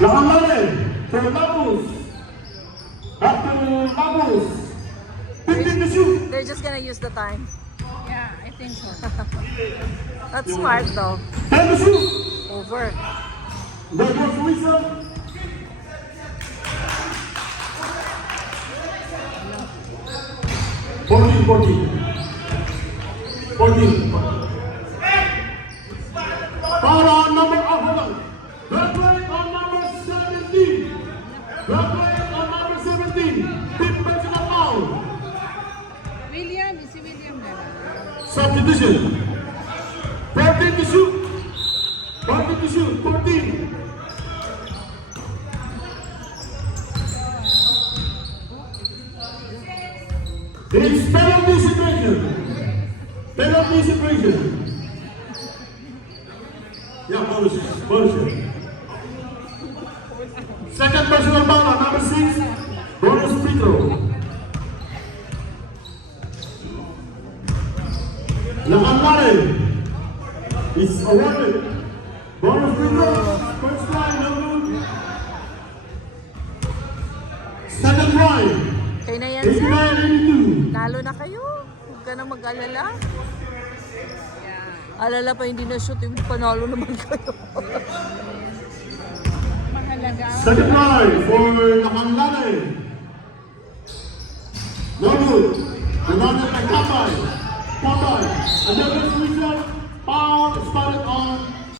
Lakan-lakan for Labus. After Labus. 15 to shoot. They're just gonna use the time. Yeah, I think so. That's smart though. 10 to shoot. Over. There goes whistle. 14. 14. Para on number hold on. Red flag on number 17. Red flag on number 17. Tip personal foul. William, si William na lang. Substitution. 14 to shoot. 14 to shoot. 14. It's penalty situation. Penalty situation. Yeah, bonus. Second personal foul on number 6. Bonus free throw. Lakan-lakan is awarded. Bonus free throw. First line, no good. Second line. Okay na yan, sir. 89-82. Talo na kayo. Huwag ka na mag-alala. Yeah. Alala pa hindi na shoot. Panalo naman kayo. Mahalaga. Second line for Lakan-lakan. No good. Rebounded by Kapay. Another free throw. Foul spotted on